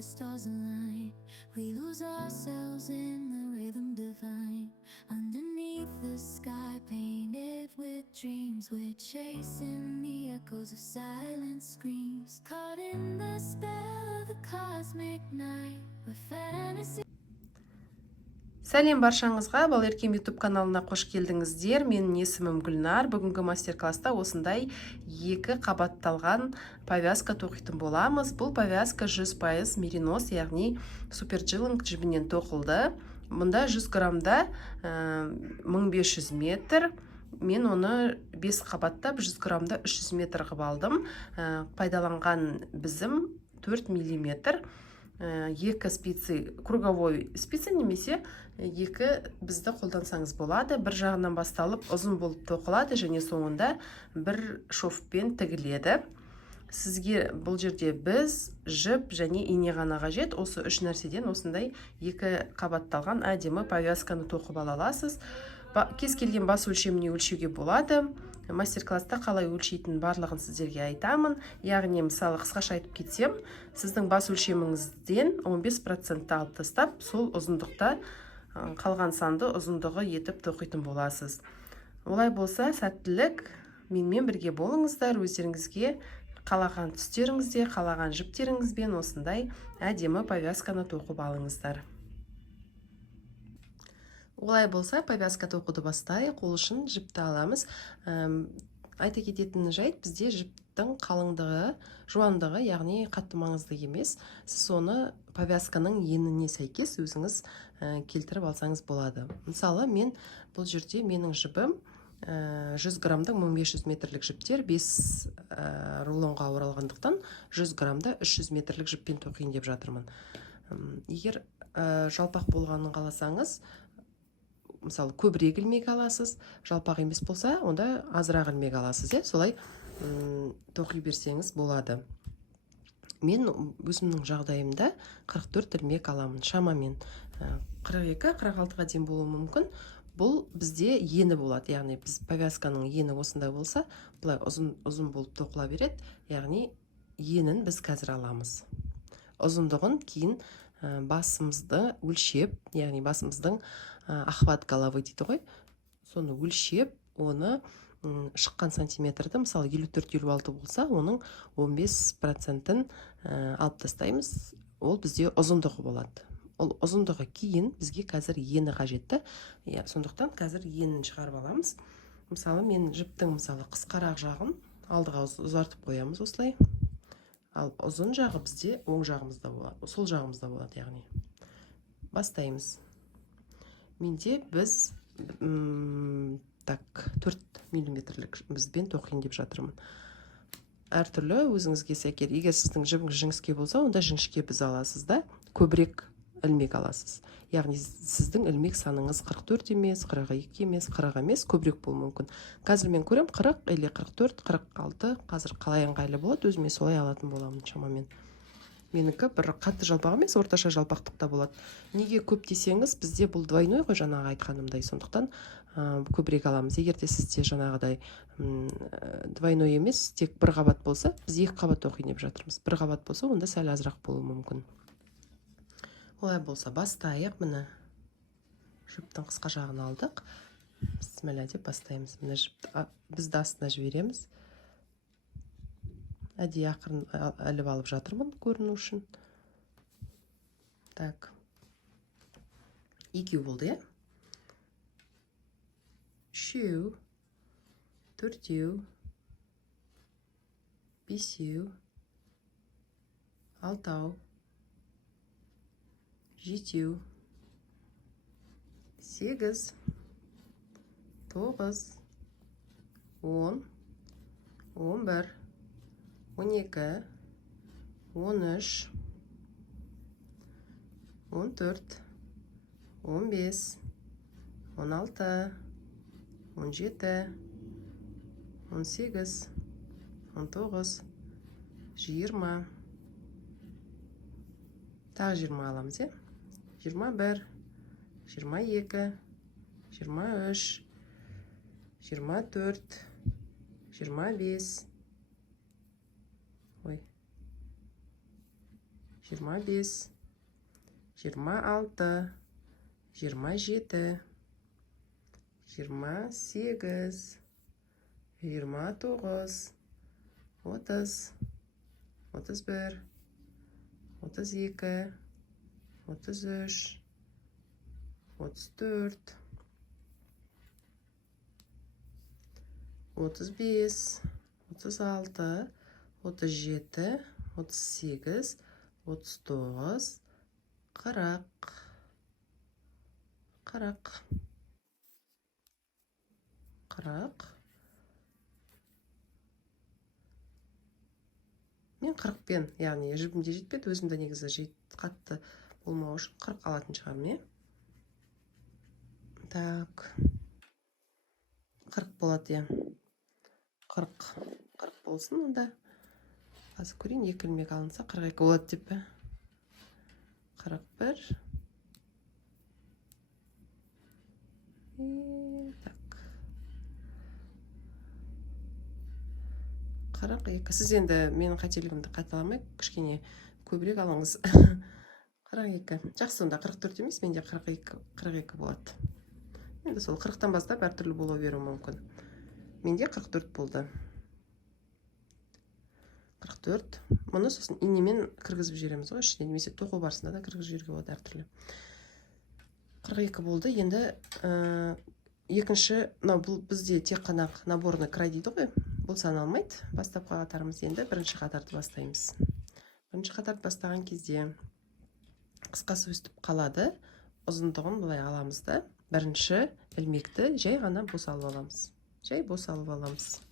the stars align. We lose ourselves in the rhythm divine. Underneath the sky painted with dreams, we're chasing the echoes of silent screams. Caught in the spell of the cosmic night, where fantasy. Сәлем баршаңызға, Балеркем YouTube каналына қош келдіңіздер. Менің есімім Гүлнар. Бүгінгі мастер-класста осындай екі қабатталған повязка тоқитын боламыз. Бұл повязка 100% меринос, яғни супер-джилинг жібінен тоқылды. Мұнда 100 граммда 1500 метр. Мен оны 5 қабаттап 100 граммда 300 метр қып алдым. Пайдаланған бізім 4 миллиметр. Екі спицы, круговой спицы немесе екі бізді қолдансаңыз болады. Бір жағынан басталып ұзын болып тоқылады және соңында бір шовпен тігіледі. Сізге бұл жерде біз, жіп және ине ғана қажет. Осы үш нәрседен осындай екі қабатталған әдемі повязканы тоқып ала аласыз. Кез келген бас өлшеміне өлшеуге болады. Мастер-класста қалай өлшейтін барлығын сіздерге айтамын. Яғни, мысалы, қысқаша айтып кетсем, сіздің бас өлшеміңізден 15% алып тастап, сол ұзындықта қалған санды ұзындығы етіп тоқитын боласыз. Олай болса, сәттілік, менімен бірге болыңыздар, өздеріңізге қалаған түстеріңізде, қалаған жіптеріңізбен осындай әдемі повязканы тоқып алыңыздар. Олай болса, повязка тоқуды бастайық. Ол үшін жіпті аламыз. Айта кететін жайт, бізде жіптің қалыңдығы, жуандығы, яғни қатты маңызды емес. Сіз оны повязканың еніне сәйкес өзіңіз келтіріп алсаңыз болады. Мысалы, мен бұл жерде менің жібім 100 граммдың 1500 метрлік жіптер 5 рулонға оралғандықтан 100 граммда 300 метрлік жіппен тоқиын деп жатырмын. Егер жалпақ болғанын қаласаңыз, мысалы, көбірек ілмек аласыз, жалпақ емес болса, онда азырақ ілмек аласыз, солай тоқи берсеңіз болады. Мен өзімнің жағдайымда 44 ілмек аламын, шамамен 42-46-ға дейін болуы мүмкін. Бұл бізде ені болады, яғни біз повязканың ені осындай болса, бұлай ұзын болып тоқыла береді, яғни енін біз қазір аламыз. Ұзындығын кейін басымызды өлшеп, яғни басымыздың охват головы дейді ғой, соны өлшеп, оны шыққан сантиметрді, мысалы 54-56 болса, оның 15%-ін алып тастаймыз. Ол бізде ұзындығы болады. Ол ұзындығы кейін бізге қазір ені қажетті. Сондықтан қазір енін шығарып аламыз. Мысалы, мен жіптің қысқарақ жағын алдыға ұзартып қоямыз осылай. Ал ұзын жағы бізде оң жағымызда болады, сол жағымызда болады, яғни. Бастаймыз. Менде біз 4 миллиметрлік бізбен тоқиын деп жатырмын. Әртүрлі өзіңізге сәйкес. Егер сіздің жібіңіз жіңішке болса, онда жіңішке біз аласыз да, көбірек ілмек аласыз. Яғни сіздің ілмек саныңыз 44 емес, 42 емес, 40 емес, көбірек болуы мүмкін. Қазір мен көрем 40 или 44, 46, қазір қалай ыңғайлы болады, өзіме солай алатын боламын шамамен. Менікі бір қатты жалпақ емес, орташа жалпақтықта болады. Неге көп десеңіз, бізде бұл двойной ғой, жаңағы айтқанымдай, сондықтан көбірек аламыз. Егер де сізде жаңағыдай двойной емес, тек бір қабат болса, біз екі қабат тоқиын деп жатырмыз. Бір қабат болса, онда сәл азырақ болуы мүмкін. Олай болса, бастайық. Міне жіптің қысқа жағын алдық. Бісміллә деп бастаймыз. Міне жіпті бізді астына жібереміз. Әдейі ақырын іліп алып жатырмын көріну үшін. Так. Екеу болды, үшеу, төртеу, бесеу, алтау, жетеу, 8, 9, 10, 11, 12, 13, 14, 15, 16, 17, 18, 19, 20. Тағы 20 аламыз, 21, 22, 23, 24, 25, 25, 26, 27, 28, 29, 30, 31, 32, 33, 34, 35, 36, 37, 38, 39, 40, 40, 40. Мен 40-пен, яғни жібімде жетпеді, өзімді негізі қатты болмау үшін 40 алатын шығармын, Так. 40 болады, 40 болсын онда. Қазір көрейін, 2 ілмек алынса 42 болады деп пе? 41. Так. 42. Сіз енді менің қателігімді қайталамай, кішкене көбірек алыңыз. 42. Жақсы, онда 44 емес, менде 42 болады. Енді сол 40-тан бастап әртүрлі бола беруі мүмкін. Менде 44 болды. 44. Мұны сосын инемен кіргізіп жібереміз ғой, ішіне, немесе тоқу барысында да кіргізіп жіберуге болады әртүрлі. 42 болды. Енді екінші, бұл бізде тек қана наборный край дейді ғой. Бұл саналмайды. Бастапқы қатарымыз, енді бірінші қатарды бастаймыз. Бірінші қатарды бастаған кезде қысқасы өстіп қалады. Ұзындығын бұлай аламыз да. Бірінші ілмекті жай ғана бос алып аламыз. Жай бос алып аламыз.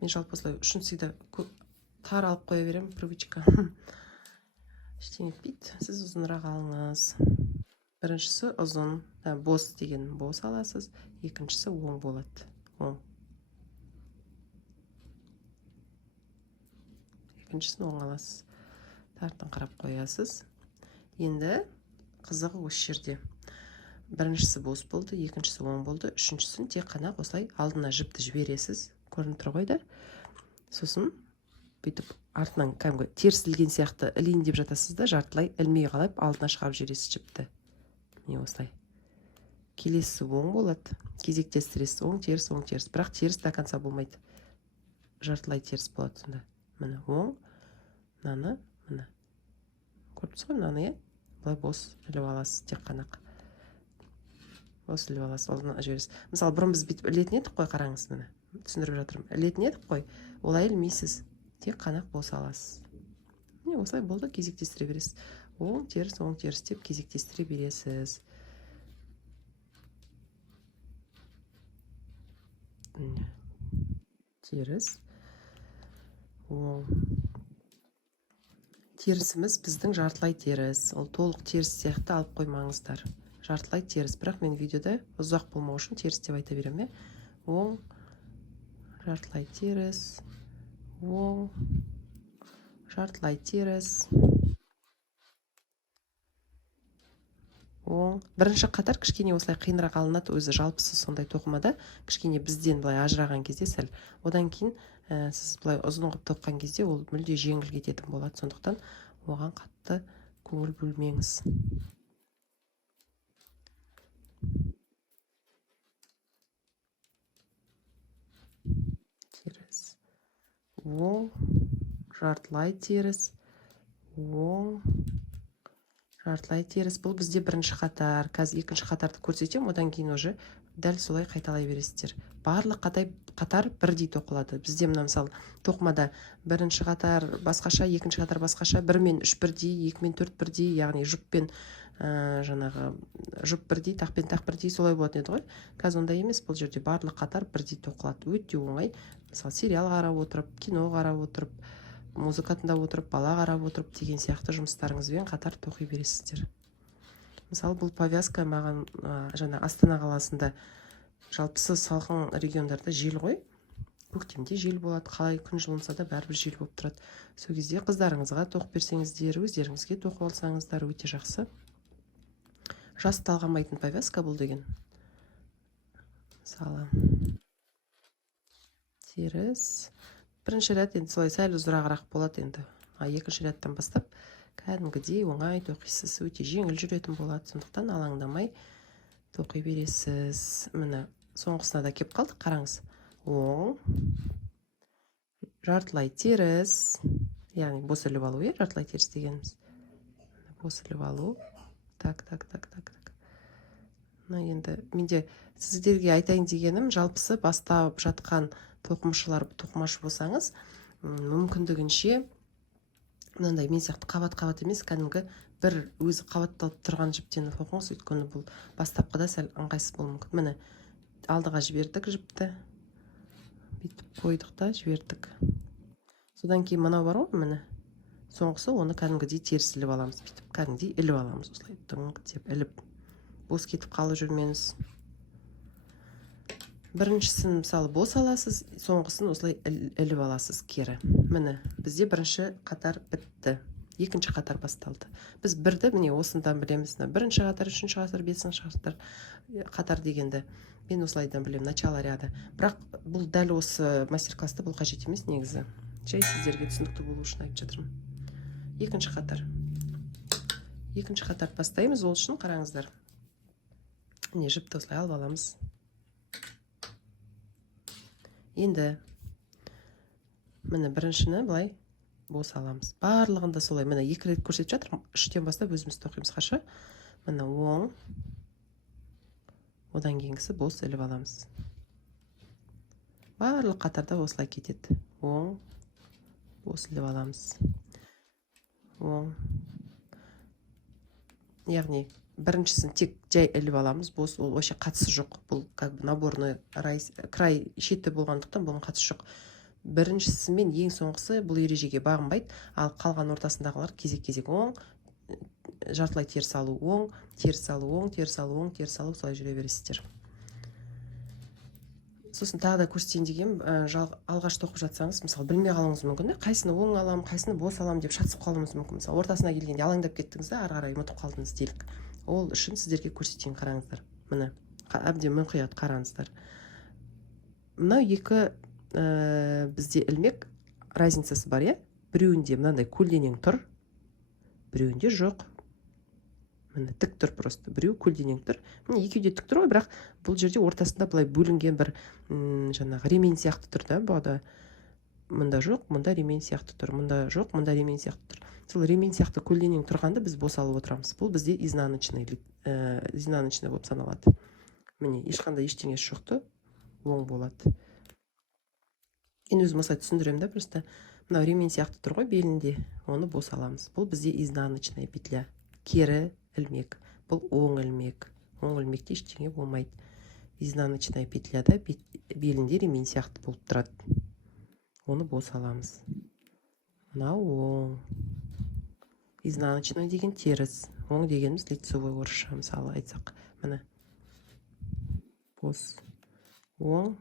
Мен жалпы осылай үшін всегда тар алып қоя берем, привычка. Ештеңе етпейді. Сіз ұзынырақ алыңыз. Біріншісі ұзын, бос деген бос аласыз. Екіншісі оң болады. Оң. Екіншісін оң аласыз. Тарттан қарап қоясыз. Енді қызығы осы жерде. Біріншісі бос болды, екіншісі оң болды, үшіншісін тек қана осылай алдына жіпті жібересіз. Көрініп тұр ғой да. Сосын бүйтіп артынан кәдімгі теріс ілген сияқты ілейін деп жатасыз да, жартылай ілмей қалып алдына шығарып жібересіз жіпті. Не осылай. Келесі оң болады. Кезектестіресіз оң теріс, оң теріс. Бірақ теріс до конца болмайды. Жартылай теріс болады сонда. Міне оң, мынаны, міне. Көрдіңіз ғой, мынаны, былай бос іліп аласыз тек қана. Осы іліп аласыз, алдына жібересіз. Мысалы, бұрын біз бүйтіп ілетін едік қой, қараңыз мені. Түсіндіріп жатырмын. Ілетін едік қой, олай ілмейсіз. Тек қана бос аласыз. Не, осылай болды, кезектестіре бересіз. Оң теріс деп кезектестіре бересіз. Теріс. Оң. Терісіміз біздің жартылай теріс. Ол толық теріс сияқты алып қоймаңыздар. Жартылай теріс. Бірақ мен видеода ұзақ болмау үшін теріс деп айта берем. Оң, жартылай теріс, оң, жартылай теріс, оң. Бірінші қатар кішкене осылай қиынырақ алынады, өзі жалпысы сондай тоқымада кішкене бізден былай ажыраған кезде сәл. Одан кейін сіз былай ұзын қылып тоққан кезде ол мүлде жеңіл кететін болады. Сондықтан оған қатты көңіл бөлмеңіз. Теріс. Оң, жартылай теріс, оң, жартылай теріс. Бұл бізде бірінші қатар. Қазір екінші қатарды көрсетем, одан кейін уже дәл солай қайталай бересіздер. Барлық қатар бірдей тоқылады. Бізде мына мысалы тоқымада бірінші қатар басқаша, екінші қатар басқаша, 1 мен 3 бірдей, 2 мен 4 бірдей, яғни жұппен жаңағы жұп бірдей, тақпен тақ бірдей солай болатын еді ғой. Қазір ондай емес, бұл жерде барлық қатар бірдей тоқылады. Өте оңай. Мысалы сериал қарап отырып, кино қарап отырып, музыка тыңдап отырып, бала қарап отырып деген сияқты жұмыстарыңызбен қатар тоқи бересіздер. Мысалы, бұл повязка маған жаңа Астана қаласында жалпысы салқын региондарда жел ғой. Көктемде жел болады, қалай күн жылынса да бәрібір жел болып тұрады. Сол кезде қыздарыңызға тоқып берсеңіздер, өздеріңізге тоқып алсаңыздар өте жақсы. Жас талғамайтын повязка бұл деген. Мысалы, теріс. Бірінші рәт енді солай сәл ұзырағырақ болады енді. екінші рядтан бастап кәдімгідей оңай тоқисыз, өте жеңіл жүретін болады. Сондықтан алаңдамай тоқи бересіз. Міне соңғысына да кеп қалдық, қараңыз. Оң, жартылай теріс, яғни бос іліп алу, жартылай теріс дегеніміз. Бос іліп алу. Так. Енді менде сіздерге айтайын дегенім, жалпысы бастап жатқан тоқымашы болсаңыз, мүмкіндігінше мынандай мен сияқты қабат емес, кәдімгі бір өзі қабатталып тұрған жіптен тоқыңыз, өйткені бұл бастапқыда сәл ыңғайсыз болуы мүмкін. Міне алдыға жібердік жіпті, бүйтіп қойдық та жібердік. Содан кейін мынау бар ғой, міне соңғысы, оны кәдімгідей теріс іліп аламыз, бүйтіп кәдімгідей іліп аламыз, осылай дыңқ деп іліп. Бос кетіп қалып жүрмеңіз. Біріншісін мысалы бос аласыз, соңғысын осылай іліп аласыз кері. Міне бізде бірінші қатар бітті, екінші қатар басталды. Біз бірді міне осындан білеміз. Бірінші қатар, үшінші қатар, бесінші қатар дегенді мен осылайдан білемін, начало ряда. Бірақ бұл дәл осы мастер-класста бұл қажет емес негізі. Жай сіздерге түсінікті болу үшін айтып жатырмын. Екінші қатар бастаймыз. Ол үшін қараңыздар. Міне жіпті осылай алып аламыз. Енді міне біріншіні былай бос аламыз. Барлығында солай. Міне 2 рет көрсетіп жатырмын. 3-тен бастап өзіміз тоқимыз. Қаршы. Міне оң. Одан кейінгісі бос іліп аламыз. Барлық қатарда осылай кетеді. Оң. Бос іліп аламыз. Оң. Яғни біріншісін тек жай іліп аламыз, бос, ол вообще қатысы жоқ. Бұл как бы наборный край шеті болғандықтан бұның қатысы жоқ. Біріншісімен ең соңғысы бұл ережеге бағынбайды, ал қалған ортасындағылар кезек-кезек оң, жартылай теріс алу, оң, теріс алу, оң, теріс алу, оң, теріс алу, солай жүре бересіздер. Сосын тағы да көрсетейін деген, алғаш тоқып жатсаңыз, мысалы білмей қалуыңыз мүмкін, қайсыны оң алам, қайсыны бос алам деп шатысып қалуыңыз мүмкін. Мысалы ортасына келгенде алаңдап кеттіңіз, ары қарай ұмытып қалдыңыз делік. Ол үшін сіздерге көрсетейін, қараңыздар. Міне, әбден мұқият қараңыздар. Мынау екі бізде ілмек разницасы бар, біреуінде мынандай көлденең тұр, біреуінде жоқ. Міне тік тұр просто. Біреу көлденең тұр. Міне екеуде тік тұр ғой, бірақ бұл жерде ортасында былай бөлінген бір жаңағы ремень сияқты тұр да, бұда. Мұнда жоқ, мұнда ремень сияқты тұр. Мұнда жоқ, мұнда ремень сияқты тұр. Сол ремень сияқты көлденең тұрғанды біз бос алып отырамыз. Бұл бізде изнаночный болып саналады. Міне ешқандай ештеңесі жоқты, оң болады. Мен өзім осылай түсіндіремін да, просто мынау ремень сияқты тұр ғой белінде, оны бос аламыз. Бұл бізде изнаночная петля. Кері ілмек. Бұл оң ілмек. Оң ілмекте ештеңе болмайды. Изнаночная петляда белінде ремень сияқты болып тұрады. Оны бос аламыз. Мынау оң. Изнаночная деген теріс. Оң дегеніміз лицевой орысша, мысалы айтсақ. Міне. Бос. Оң.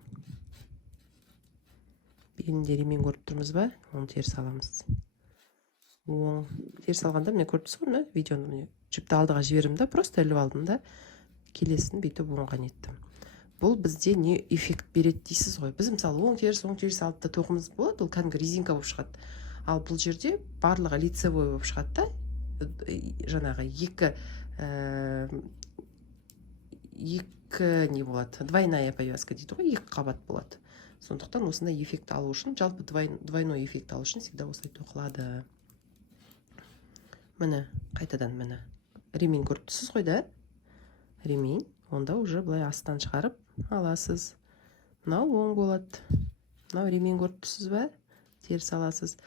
Белінде ремень көріп тұрмыз ба? Оны теріс аламыз. Оң. Теріс алғанда міне көріп тұрсыз ғой, видеоны жіпті алдыға жібердім да, просто іліп алдым да, келесін бүйтіп оңға неттім. Бұл бізде не эффект береді дейсіз ғой. Біз мысалы оң теріс алды да тоқымыз болады, ол кәдімгі резинка болып шығады. Ал бұл жерде барлығы лицевой болып шығады да, жаңағы екі не болады, двойная повязка дейді ғой, екі қабат болады. Сондықтан осындай эффект алу үшін, жалпы двойной эффект алу үшін всегда осылай тоқылады. Міне, қайтадан міне. Ремень көріп тұрсыз ғой да? Ремень, онда уже былай астан шығарып аласыз. Мынау оң болады. Мынау ремень көріп тұрсыз ба? Теріс аласыз.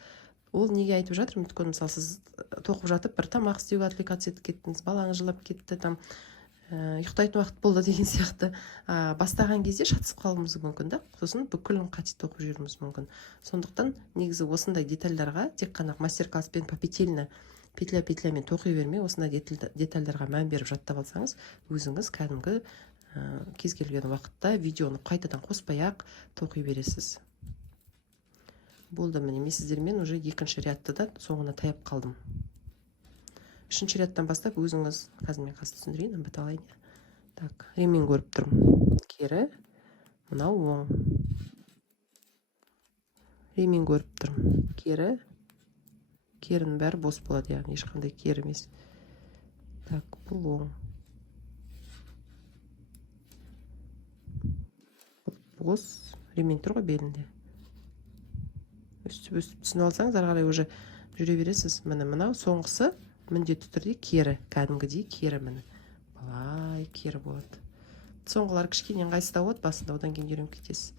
Ол неге айтып жатырмын? Өйткені мысалы сіз тоқып жатып бір тамақ істеуге отвлекаться етіп кеттіңіз, балаңыз жылап кетті, там ұйықтайтын уақыт болды деген сияқты. Бастаған кезде шатысып қалуымыз мүмкін да. Сосын бүкілін қате тоқып жүруіміз мүмкін. Сондықтан негізі осындай детальдарға тек қана мастер-класспен попетельно петля-петлямен тоқи бермей, осындай детальдарға мән беріп жаттап алсаңыз, өзіңіз кәдімгі кез келген уақытта видеоны қайтадан қоспай-ақ тоқи бересіз. Болды, міне мен сіздермен уже екінші рядты да соңына таяп қалдым. Үшінші рядтан бастап өзіңіз, қазір мен қазір түсіндірейін, біт алайын. Так, ремень көріп тұрмын. Кері, мынау оң. Ремень көріп тұрмын. Кері, керінің бәрі бос болады, яғни ешқандай кері емес. Так, бұл оң. Бос ремень тұр ғой белінде. Өстіп түсініп алсаңыз, ары қарай уже жүре бересіз. Мынау соңғысы міндетті түрде кері, кәдімгідей кері міне. Былай кері болады. Соңғылар кішкене ыңғайсыздау болады басында, одан кейін үйреніп кетесіз.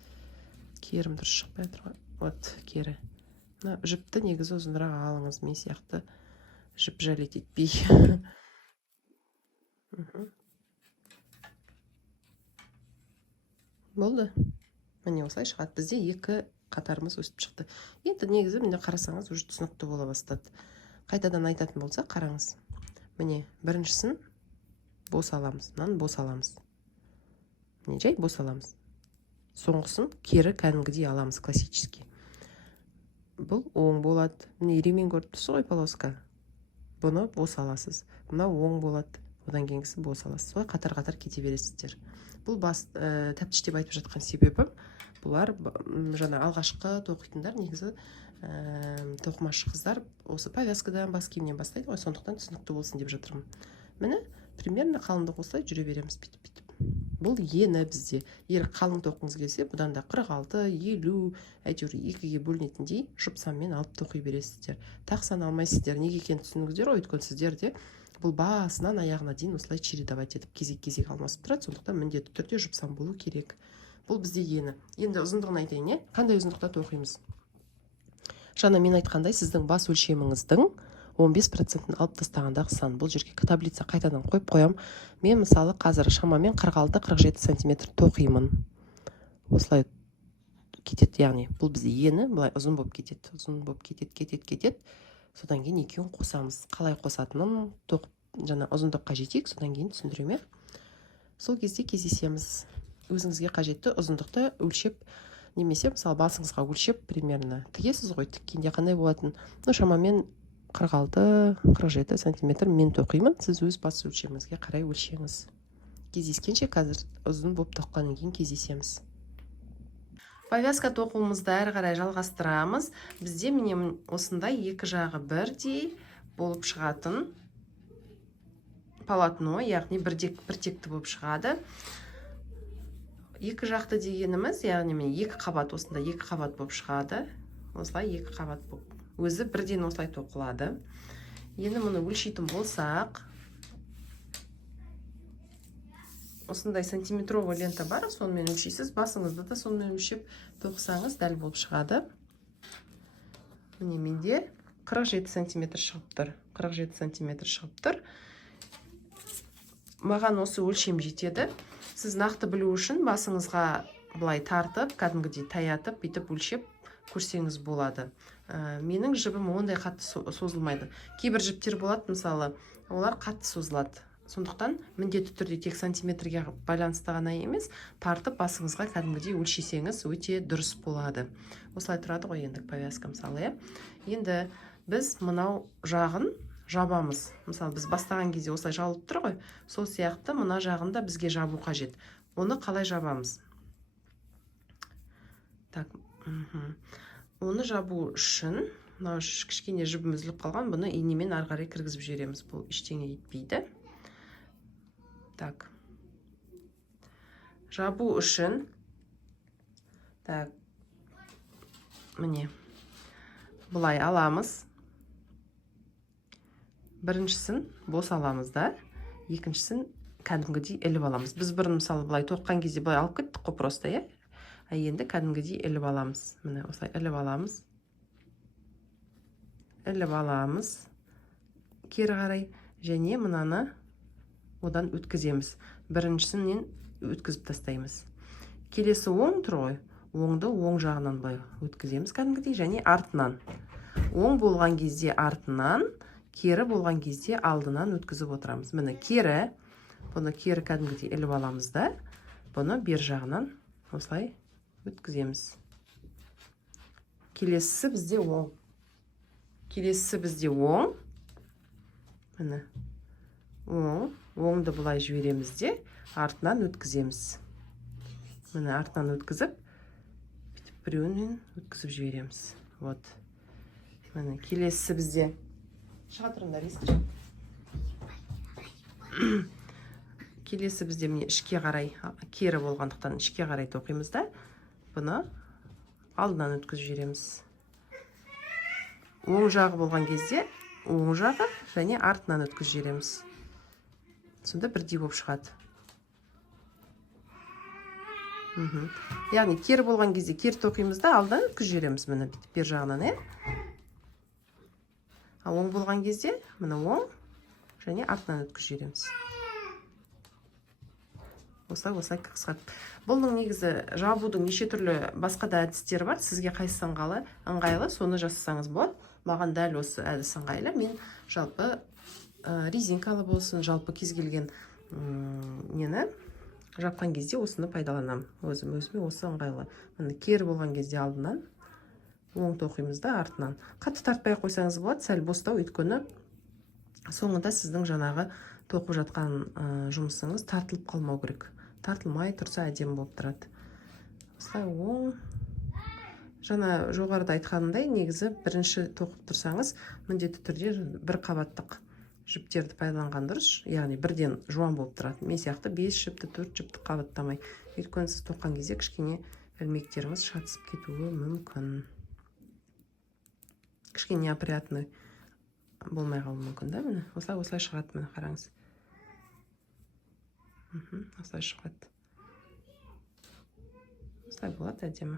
Керім дұрыс шықпай жатыр ғой. Вот кері. Мына жіпті негізі ұзынырақ алыңыз, мен сияқты жіп жәлет етпей. Болды. Міне осылай шығады. Бізде екі қатарымыз өсіп шықты. Енді негізі міне қарасаңыз уже түсінікті бола бастады. Қайтадан айтатын болса, қараңыз. Міне біріншісін бос аламыз, мынаны бос аламыз. Міне жай бос аламыз. Соңғысын кері кәдімгідей аламыз, классический. Бұл оң болады. Міне ремень көріп тұрсыз ғой, полоска. Бұны бос аласыз. Мына оң болады. Одан кейінгісі бос аласыз. Солай қатар-қатар кете бересіздер. Бұл тәптіштеп айтып жатқан себебім, бұлар жаңа алғашқы тоқитындар, негізі тоқымашы қыздар осы повязкадан, бас киімнен бастайды ғой, сондықтан түсінікті болсын деп жатырмын. Міне примерно қалыңдық осылай жүре береміз бүйтіп. Бұл ені бізде. Егер қалың тоқыңыз келсе, бұдан да 46, 50, әйтеуір екіге бөлінетіндей жұпсаммен алып тоқи бересіздер. Тақсан алмайсыздар. Неге екенін түсініңіздер, өйткені сіздерде бұл басынан аяғына дейін осылай чередовать етіп кезек-кезек алмасып тұрады, сондықтан міндетті түрде жұпсам болу керек. Бұл бізде ені. Енді ұзындығын айтайын, қандай ұзындықта тоқимыз? Жаңа мен айтқандай, сіздің бас өлшеміңіздің 15%-ін алып тастағандағы сан. Бұл жерге таблица қайтадан қойып қоям. Мен мысалы қазір шамамен 46-47 сантиметр тоқимын. Осылай кетеді, яғни бұл бізде ені, бұлай ұзын болып кетеді. Ұзын болып кетеді. Содан кейін екеуін қосамыз. Қалай қосатынын жаңа ұзындыққа жетейік, содан кейін түсіндіреме. Сол кезде кездесеміз. Өзіңізге қажетті ұзындықты өлшеп, немесе мысалы басыңызға өлшеп примерно тігесіз ғой, тіккенде қандай болатын. Шамамен 46-47 сантиметр мен тоқимын. Сіз өз бас өлшеміңізге қарай өлшеңіз. Кездескенше қазір ұзын болып тоққаннан кейін кездесеміз. Повязка тоқуымызды әрі қарай жалғастырамыз. Бізде міне осындай екі жағы бірдей болып шығатын полотно, яғни біртекті болып шығады. Екі жақты дегеніміз, яғни мен екі қабат, осында екі қабат болып шығады. Осылай екі қабат болып. Өзі бірден осылай тоқылады. Енді мұны өлшейтін болсақ, осындай сантиметровый лента бар, сонымен өлшейсіз. Басыңызды да сонымен өлшеп тоқсаңыз дәл болып шығады. Міне менде 47 сантиметр шығып тұр. 47 сантиметр шығып тұр. Маған осы өлшем жетеді. Сіз нақты білу үшін басыңызға былай тартып, кәдімгідей таятып, бүйтіп өлшеп көрсеңіз болады. Менің жібім ондай қатты созылмайды. Кейбір жіптер болады, мысалы, олар қатты созылады. Сондықтан міндетті түрде тек сантиметрге байланысты ғана емес, тартып басыңызға кәдімгідей өлшесеңіз өте дұрыс болады. Осылай тұрады ғой енді повязка мысалы. Енді біз мынау жағын жабамыз. Мысалы, біз бастаған кезде осылай жабылып тұр ғой, сол сияқты мына жағында бізге жабу қажет. Оны қалай жабамыз? Так, оны жабу үшін, мынау кішкене жібім үзіліп қалған, бұны инемен ары қарай кіргізіп жібереміз. Бұл ештеңе етпейді. Так. Жабу үшін, так, міне, бұлай аламыз. Біріншісін бос аламыз да, екіншісін кәдімгідей іліп аламыз. Біз бұрын мысалы бұлай тоққан кезде бұлай алып кеттік қой просто, енді кәдімгідей іліп аламыз. Міне осылай іліп аламыз. Іліп аламыз. Кері қарай және мынаны одан өткіземіз. Біріншісінен өткізіп тастаймыз. Келесі оң тұр ғой, оңды оң жағынан былай өткіземіз кәдімгідей және артынан. Оң болған кезде артынан, кері болған кезде алдынан өткізіп отырамыз. Міне кері, бұны кері кәдімгідей іліп аламыз да, бұны бер жағынан осылай өткіземіз. Келесі бізде оң. Келесі бізде оң. Міне оң. Оңды бұлай жібереміз де, артынан өткіземіз. Міне артынан өткізіп, біреуінен өткізіп жібереміз. Вот. Міне келесі бізде шыға тұрыңдар, ескіш. Келесі бізде міне ішке қарай, кері болғандықтан ішке қарай тоқимыз да, бұны алдынан өткізіп жібереміз. Оң жағы болған кезде оң жағы және артынан өткізіп жібереміз. Сонда бірдей болып шығады. Яғни кері болған кезде кері тоқимыз да алдынан өткізіп жібереміз, міне бер жағынан, Ал оң болған кезде міне оң және артынан өткізіп жібереміз. Осылай қысқартып. Бұның негізі жабудың неше түрлі басқа да әдістері бар. Сізге қайсысы ыңғайлы, соны жасасаңыз болады. Маған дәл осы әдіс ыңғайлы. Мен жалпы резинкалы болсын, жалпы кез келген нені жапқан кезде осыны пайдаланамын. Өзіме осы ыңғайлы. Міне кері болған кезде алдынан оң тоқимыз да артынан. Қатты тартпай қойсаңыз болады, сәл бостау, өйткені соңында сіздің жаңағы тоқып жатқан жұмысыңыз тартылып қалмау керек. Тартылмай тұрса әдемі болып тұрады. Осылай оң. Жаңа жоғарыда айтқанымдай, негізі бірінші тоқып тұрсаңыз, міндетті түрде бір қабаттық жіптерді пайдаланған дұрыс, яғни бірден жуан болып тұрады. Мен сияқты 5 жіпті, 4 жіпті қабаттамай. Өйткені сіз тоққан кезде кішкене ілмектеріңіз шатысып кетуі мүмкін. Кішкене неопрятный болмай қалуы мүмкін, да, міне. Осылай шығады, міне, қараңыз. Осылай шығады. Осылай болады әдемі.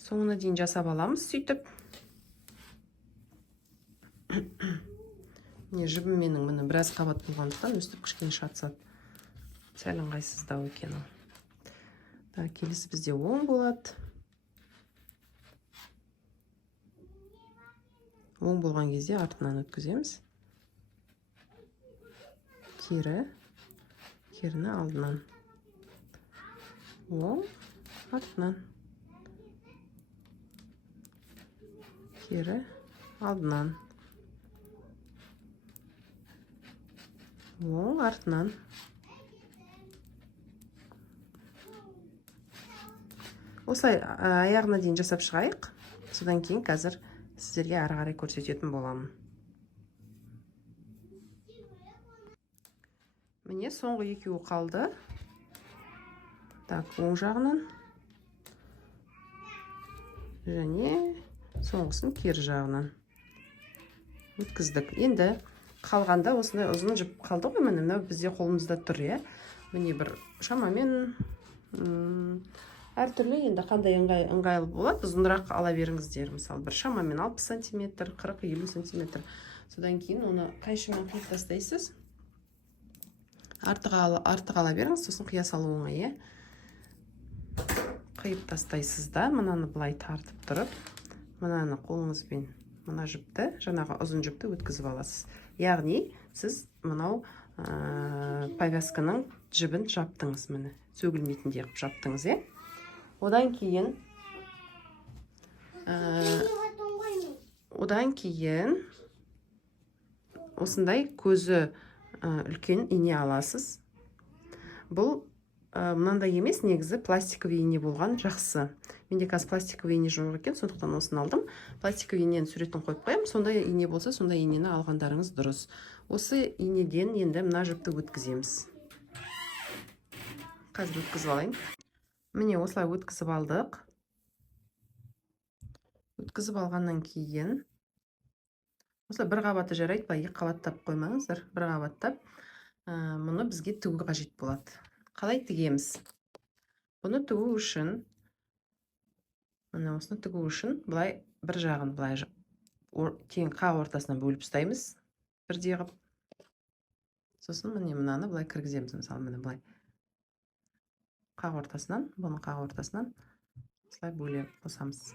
Соңына дейін жасап аламыз, сөйтіп. Жібім менің міне біраз қабат болғандықтан өстіп кішкене шатысады. Сәл ыңғайсыздау екен. Келесі бізде оң болады. Оң болған кезде артынан өткіземіз. Керіні алдынан. Оң, артынан. Кері, алдынан. Оң, артынан. Осылай аяғына дейін жасап шығайық. Содан кейін қазір сіздерге ары қарай көрсететін боламын. Міне соңғы екеуі қалды. Оң жағынан. Және соңғысын кері жағынан. Өткіздік. Енді қалғанда осындай ұзын жіп қалды ғой, міне бізде қолымызда тұр, Міне бір шамамен әртүрлі, енді қандай ыңғайлы болады, ұзынырақ ала беріңіздер. Мысалы, бір шамамен 60 см, 40-50 см. Содан кейін оны қайшымен қиып тастайсыз. Артық ала беріңіз, сосын қия салу оңай, Қиып тастайсыз да, мынаны былай тартып тұрып, мынаны қолыңызбен мына жіпті, жаңағы ұзын жіпті өткізіп аласыз. Яғни, сіз мынау повязканың жібін жаптыңыз, міне, сөгілмейтіндей қылып жаптыңыз, Одан кейін осындай көзі үлкен ине аласыз. Бұл мынандай емес, негізі пластиковый ине болған жақсы. Менде қазір пластиковый ине жоқ екен, сондықтан осыны алдым. Пластиковый иненің суретін қойып қоямын. Сондай ине болса, сондай инені алғандарыңыз дұрыс. Осы инеден енді мына жіпті өткіземіз. Қазір өткізіп алайын. Міне осылай өткізіп алдық. Өткізіп алғаннан кейін осылай бір қабаты жарайды ба, екі қабаттап қоймаңыздар. Бір қабаттап мұны бізге тігу қажет болады. Қалай тігеміз? Бұны тігу үшін, осыны тігу үшін, былай бір жағын былай тең қақ ортасынан бөліп ұстаймыз. Бірдей қып. Сосын мынаны былай кіргіземіз. Мысалы, міне былай қақ ортасынан, бұны қақ ортасынан осылай бөліп қосамыз.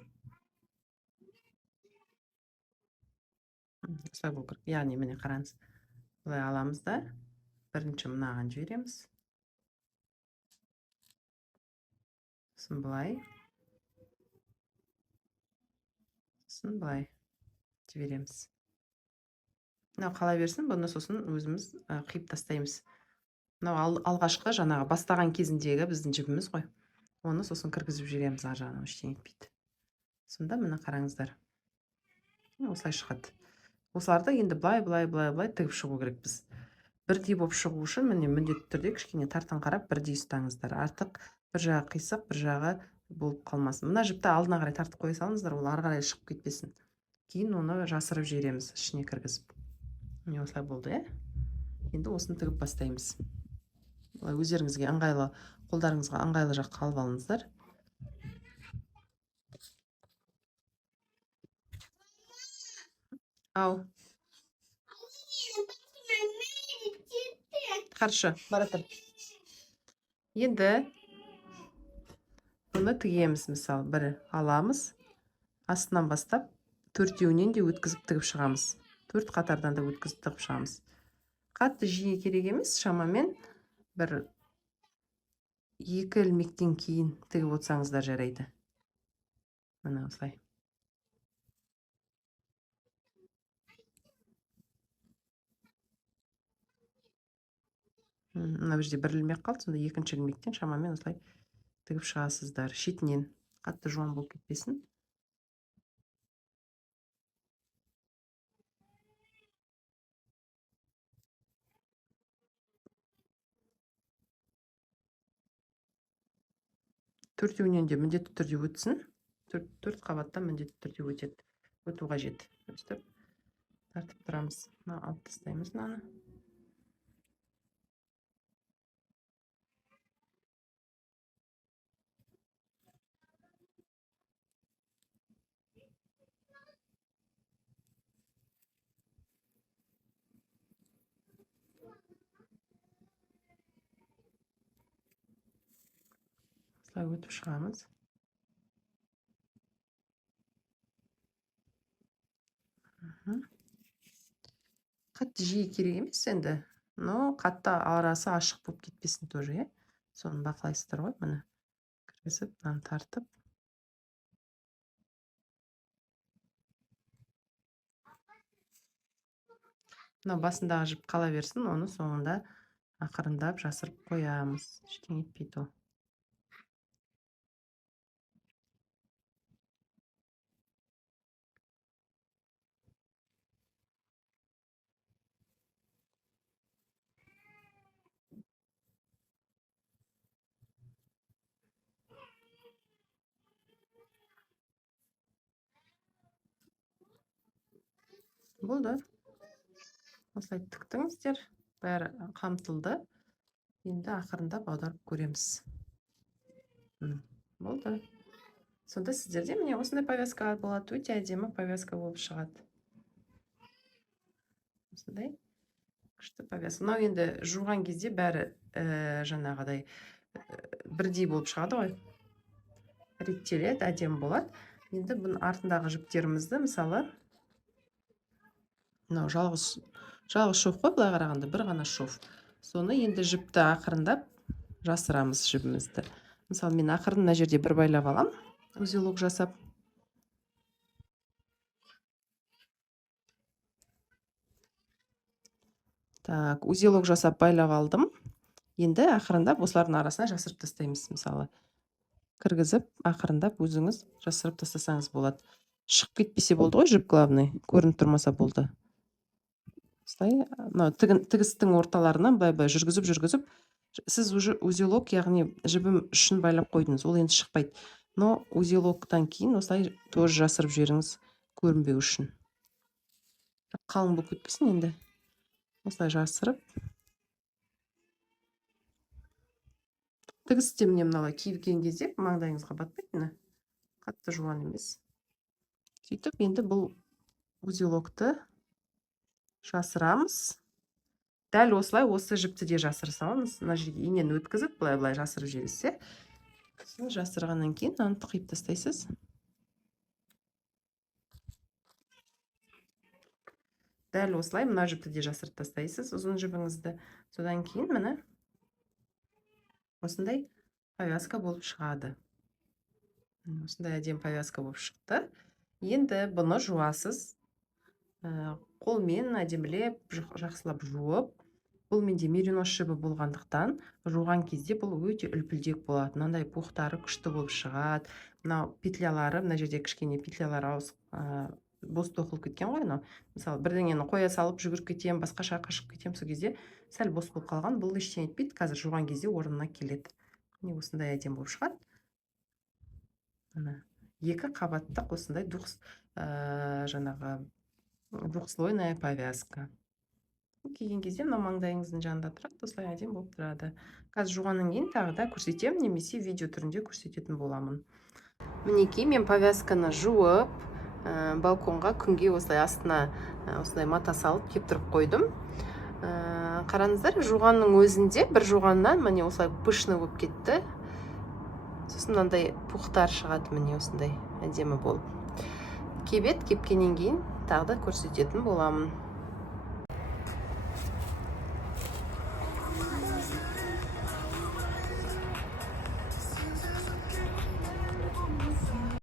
Осылай бұл керек. Яғни, міне қараңыз. Былай аламыз да, бірінші мынаған жібереміз. Сосын былай. Сосын былай жібереміз. Мынау қала берсін, бұны сосын өзіміз қиып тастаймыз. Мынау алғашқы жаңағы бастаған кезіндегі біздің жібіміз ғой. Оны сосын кіргізіп жібереміз ар жағынан, ештеңе етпейді. Сонда міне қараңыздар. Осылай шығады. Осыларды енді былай тігіп шығу керекпіз. Бірдей болып шығу үшін міне міндетті түрде кішкене тартыңқырап бірдей ұстаңыздар. Артық бір жағы қисық, бір жағы болып қалмасын. Мына жіпті алдына қарай тартып қоя салыңыздар, ол ары қарай шығып кетпесін. Кейін оны жасырып жібереміз, ішіне кіргізіп. Міне осылай болды, Енді осыны тігіп бастаймыз. Өздеріңізге ыңғайлы, қолдарыңызға ыңғайлы жаққа алып алыңыздар. Ау. Хорошо, бара тұр. Енді бұны тігеміз, мысалы, бір аламыз, астынан бастап, төртеуінен де өткізіп тігіп шығамыз. 4 қатардан да өткізіп тігіп шығамыз. Қатты жиі керек емес, шамамен бір 2 ілмектен кейін тігіп отырсаңыздар жарайды. Мына осылай. Мына жерде бір ілмек қалды, сонда екінші ілмектен шамамен осылай тігіп шығасыздар. Шетінен қатты жуан болып кетпесін. Төртеуінен де міндетті түрде өтсін. 4 қабаттан міндетті түрде өтеді. Өту қажет. Өстіп тартып тұрамыз. Мына алып тастаймыз мынаны. Осылай өтіп шығамыз. Қатты жиі керек емес енді, но қатты арасы ашық болып кетпесін тоже, Соны бақылайсыздар ғой, міне. Кіргізіп, мынаны тартып. Мына басындағы жіп қала берсін, оны соңында ақырындап жасырып қоямыз. Ештеңе етпейді ол. Болды. Осылай тіктіңіздер, бәрі қамтылды. Енді ақырындап аударып көреміз. Болды. Сонда сіздерде міне осындай повязка болады, өте әдемі повязка болып шығады. Осындай күшті повязка. Мынау енді жуған кезде бәрі жаңағыдай бірдей болып шығады ғой. Реттеледі, әдемі болады. Енді бұның артындағы жіптерімізді, мысалы, мынау жалғыз шов қой, былай қарағанда бір ғана шов. Соны енді жіпті ақырындап жасырамыз жібімізді. Мысалы, мен ақырын мына жерде бір байлап алам, узелок жасап. Так, узелок жасап байлап алдым. Енді ақырындап осылардың арасына жасырып тастаймыз, мысалы. Кіргізіп, ақырындап өзіңіз жасырып тастасаңыз болады. Шығып кетпесе болды ғой, жіп главный, көрініп тұрмаса болды. Тігістің орталарынан бай жүргізіп, сіз уже узелок, яғни жібім үшін байлап қойдыңыз, ол енді шықпайды. Но узелоктан кейін осылай тоже жасырып жіберіңіз, көрінбеу үшін. Қалың болып кетпесін енді. Осылай жасырып. Тігісте міне мыналай киілген кезде маңдайыңызға батпайды, қатты жуан емес. Сөйтіп, енді бұл узелокты жасырамыз. Дәл осылай осы жіпті де жасыра салыңыз. Мына жерге инені өткізіп, былай жасырып жіберсе, жасырғаннан кейін мынаны қиып тастайсыз. Дәл осылай мына жіпті де жасырып тастайсыз, ұзын жібіңізді. Содан кейін міне осындай повязка болып шығады. Осындай әдемі повязка болып шықты. Енді бұны жуасыз. Қолмен әдемілеп, жақсылап жуып, Бұл менде меринос жібі болғандықтан жуған кезде бұл өте үлпілдек болады. Мынандай пухтары күшті болып шығады. Мынау петлялары, мына жерде кішкене петлялар бос тоқылып кеткен ғой. Мынау мысалы бірдеңені қоя салып жүгіріп кетемін, басқа жаққа шығып кетемін, сол кезде сәл бос болып қалған. Бұл ештеңе етпейді, қазір жуған кезде орнына келеді. Міне осындай әдемі болып шығады. Мына екі қабаттық осындай жаңағы двухслойная повязка. Киген кезде мына маңдайыңыздың жанында тұрады, осылай әдемі болып тұрады. Қазір жуғаннан кейін тағы да көрсетемін, немесе видео түрінде көрсететін боламын. Мінекей, мен повязканы жуып, балконға күнге осылай астына осылай мата салып кептіріп қойдым. Қараңыздар, жуғанның өзінде бір жуғаннан міне осылай пышный болып кетті. Сосын мынандай пухтар шығады, міне осындай әдемі болып. Кепкеннен кейін тағы да көрсететін боламын.